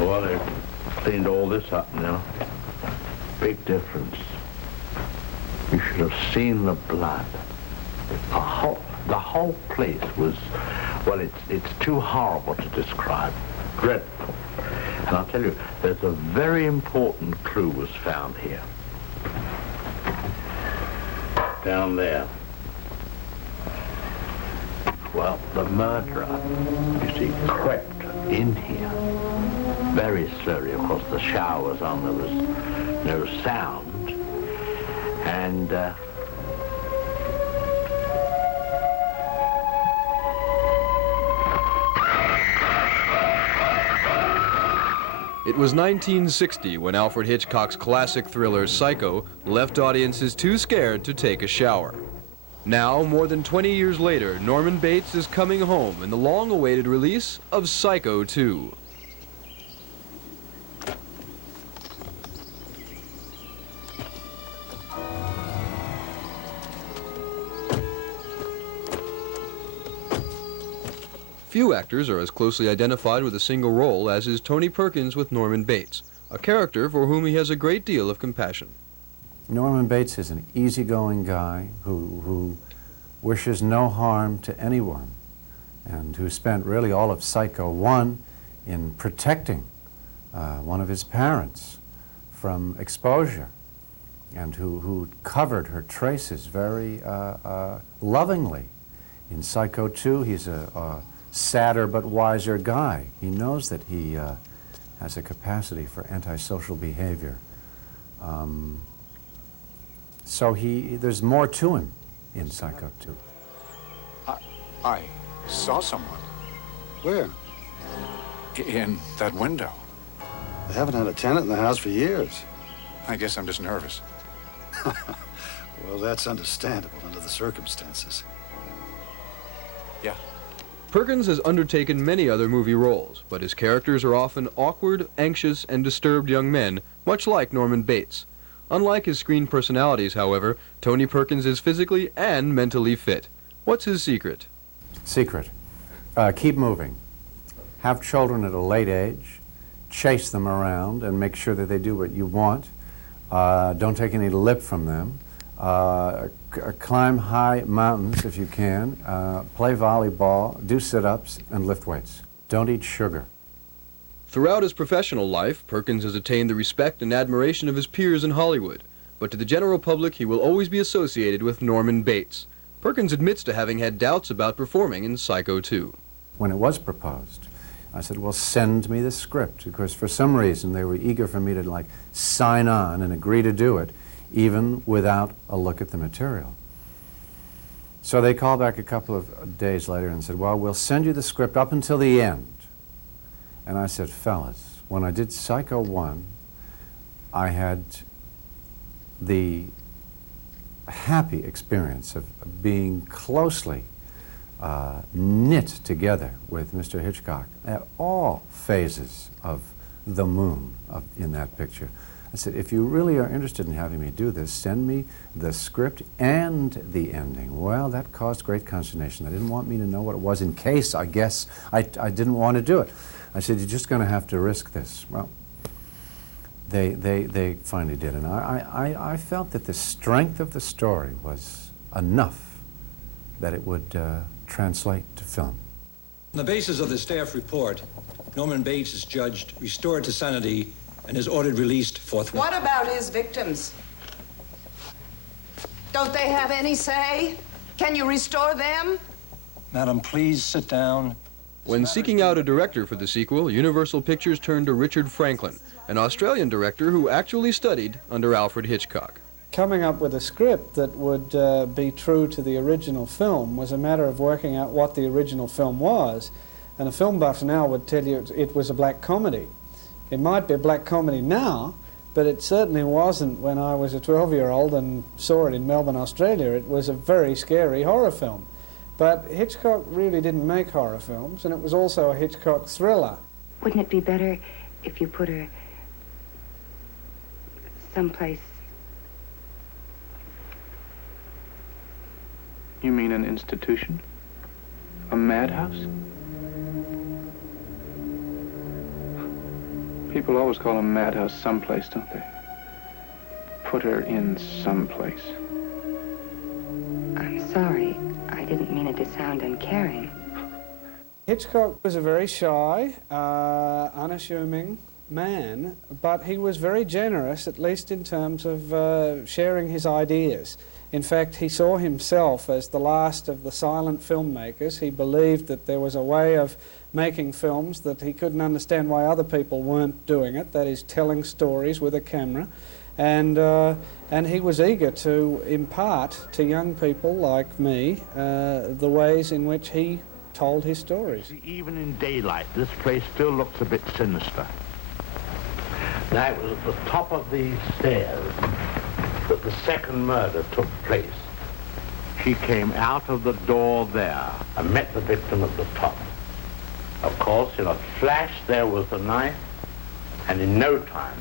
Well, they cleaned all this up now. Big difference. You should have seen the blood. The whole place was, well, it's too horrible to describe. Dreadful. And I'll tell you, there's a very important clue was found here. Down there. Well, the murderer, you see, crept in here very slowly. Of course, the shower was on, there was no sound. And, It was 1960 when Alfred Hitchcock's classic thriller Psycho left audiences too scared to take a shower. Now, more than 20 years later, Norman Bates is coming home in the long-awaited release of Psycho 2. Few actors are as closely identified with a single role as is Tony Perkins with Norman Bates, a character for whom he has a great deal of compassion. Norman Bates is an easygoing guy who wishes no harm to anyone, and who spent really all of Psycho 1 in protecting one of his parents from exposure, and who covered her traces very lovingly. In Psycho 2, he's a sadder but wiser guy. He knows that he has a capacity for antisocial behavior. So there's more to him in Psycho 2. I saw someone. Where? In that window. They haven't had a tenant in the house for years. I guess I'm just nervous. Well, that's understandable under the circumstances. Yeah. Perkins has undertaken many other movie roles, but his characters are often awkward, anxious, and disturbed young men, much like Norman Bates. Unlike his screen personalities, however, Tony Perkins is physically and mentally fit. What's his secret? Secret. Keep moving. Have children at a late age. Chase them around and make sure that they do what you want. Don't take any lip from them. Climb high mountains if you can, play volleyball, do sit-ups, and lift weights. Don't eat sugar. Throughout his professional life, Perkins has attained the respect and admiration of his peers in Hollywood, but to the general public he will always be associated with Norman Bates. Perkins admits to having had doubts about performing in Psycho 2. When it was proposed, I said, well, send me the script, because for some reason they were eager for me to sign on and agree to do it, even without a look at the material. So they called back a couple of days later and said, well, we'll send you the script up until the end. And I said, fellas, when I did Psycho 1, I had the happy experience of being closely knit together with Mr. Hitchcock at all phases of the moon in that picture. I said, if you really are interested in having me do this, send me the script and the ending. Well, that caused great consternation. They didn't want me to know what it was in case, I guess, I didn't want to do it. I said, you're just going to have to risk this. Well, they finally did, and I felt that the strength of the story was enough that it would translate to film. On the basis of the staff report, Norman Bates is judged restored to sanity and is ordered released forthwith. What about his victims? Don't they have any say? Can you restore them? Madam, please sit down. When seeking out a director for the sequel, Universal Pictures turned to Richard Franklin, an Australian director who actually studied under Alfred Hitchcock. Coming up with a script that would be true to the original film was a matter of working out what the original film was. And a film buff now would tell you it was a black comedy. It might be a black comedy now, but it certainly wasn't when I was a 12-year-old and saw it in Melbourne, Australia. It was a very scary horror film. But Hitchcock really didn't make horror films, and it was also a Hitchcock thriller. Wouldn't it be better if you put her someplace? You mean an institution? A madhouse? People always call a madhouse someplace, don't they? Put her in someplace. I'm sorry. I didn't mean it to sound uncaring. Hitchcock was a very shy, unassuming man, but he was very generous, at least in terms of sharing his ideas. In fact, he saw himself as the last of the silent filmmakers. He believed that there was a way of making films that he couldn't understand why other people weren't doing it, that is, telling stories with a camera. And he was eager to impart to young people like me the ways in which he told his stories. Even in daylight, this place still looks a bit sinister. Now, it was at the top of these stairs that the second murder took place. She came out of the door there and met the victim at the top. Of course, in a flash, there was the knife, and in no time,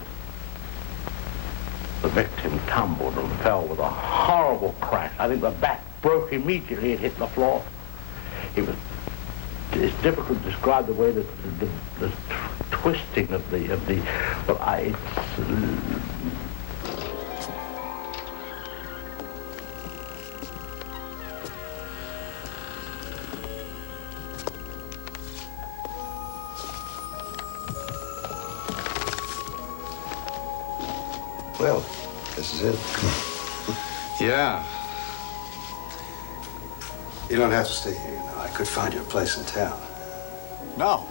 the victim tumbled and fell with a horrible crash. I think the back broke immediately. It hit the floor. It's difficult to describe the way that the twisting of the. But Well, this is it. Yeah. You don't have to stay here, you know. I could find you a place in town. No,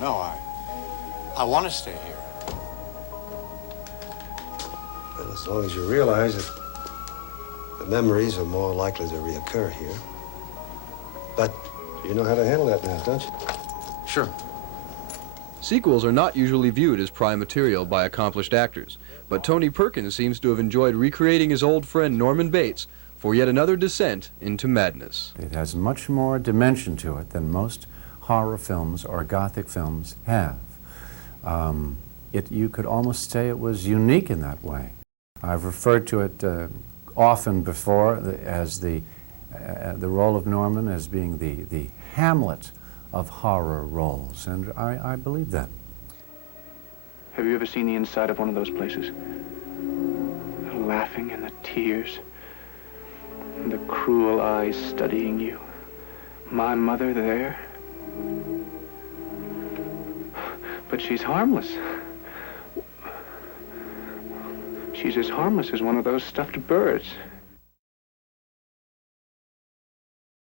I want to stay here. Well, as long as you realize that the memories are more likely to reoccur here. But you know how to handle that now, don't you? Sure. Sequels are not usually viewed as prime material by accomplished actors, but Tony Perkins seems to have enjoyed recreating his old friend Norman Bates for yet another descent into madness. It has much more dimension to it than most horror films or Gothic films have. You could almost say it was unique in that way. I've referred to it often before as the role of Norman as being the Hamlet of horror roles, and I believe that. Have you ever seen the inside of one of those places? The laughing and the tears, and the cruel eyes studying you. My mother there. But she's harmless. She's as harmless as one of those stuffed birds.